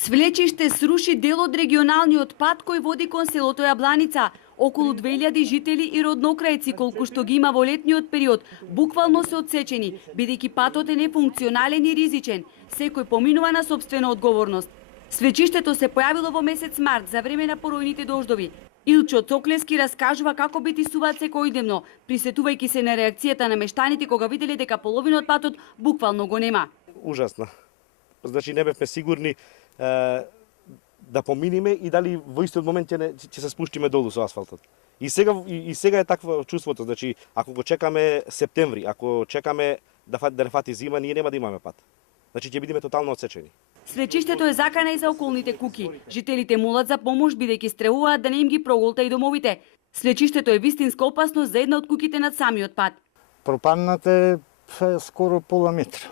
Свлечиште сруши дел од регионалниот пат кој води кон селото Јабланица. Околу 2000 жители и роднокрајци, колку што ги има во летниот период, буквално се одсечени, бидејќи патот е нефункционален и ризичен. Секој поминува на собствена одговорност. Свлечиштето се појавило во месец март за време на поројните дождови. Илчо Токлески раскажува како битисуваат секојдневно, присетувајќи се на реакцијата на мештаните кога виделе дека половина од патот буквално го нема. Ужасно. Значи не бевме сигурни да поминиме и дали во истиот момент ќе се спуштиме долу со асфалтот. И сега е такво чувството, значи ако го чекаме септември, ако чекаме да не фати зима, ние нема да имаме пат. Значи ќе бидеме тотално отсечени. Свлечиштето е закана и за околните куки. Жителите молат за помош бидејќи стравуваат да не им ги проголта и домовите. Свлечиштето е вистинска опасност за една од куките над самиот пат. Пропаднате скоро пола метра.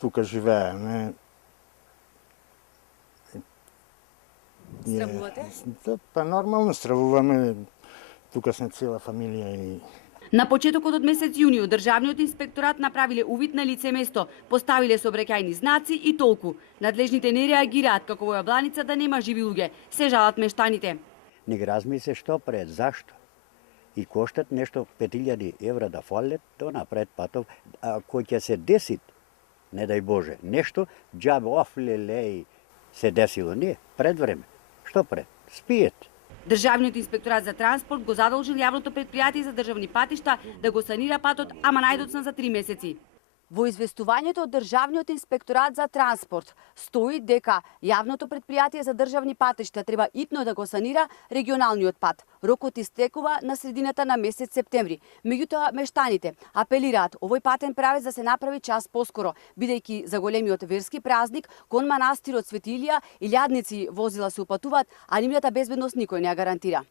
Тука живееме. Стравувате? Па нормално стравуваме. Тука сме цела фамилија и На почетокот од месец јуни Државниот инспекторат направиле увид на лице место, поставиле сообраќајни знаци и толку. Надлежните не реагираат како во Јабланица да нема живи луѓе. Се жалат мештаните. Не ги размисли што пред, зашто? И коштат нешто 5000 евра да фалят, то напред патов, кој ќе се десит, не дај Боже, нешто џабе офлелеј се десило, не, пред време. Што пред? Спиет. Државниот инспекторат за транспорт го задолжил јавното претпријатие за државни патишта да го санира патот, ама најдоцна за 3 месеци. Во известувањето од Државниот инспекторат за транспорт стои дека јавното претпријатие за државни патишта треба итно да го санира регионалниот пат. Рокот истекува на средината на месец септември. Меѓутоа мештаните апелираат овој патен правец да се направи час поскоро, бидејќи за големиот верски празник кон манастирот Свети Илија илјадници возила се упатуваат, а нивната безбедност никој не ја гарантира.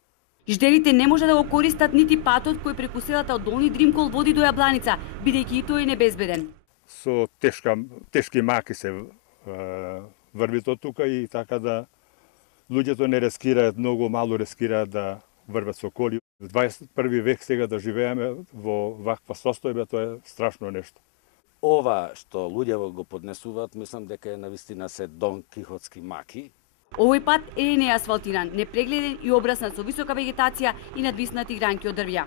Жителите не може да го користат нити патот кој преку селата од Долни Дримкол води до Јабланица, бидејќи и тој е небезбеден. Со тешки маки се врви то тука и така да луѓето не рискираат, многу мало рискираат да врват со коли. В 21 век сега да живееме во ваква состојба, тоа е страшно нешто. Ова што луѓето го поднесуваат, мислам дека е навистина се Дон Кихотски маки. Овој пат е неасфалтиран, непрегледен и обраснат со висока вегетација и надвиснати гранки од дрвја.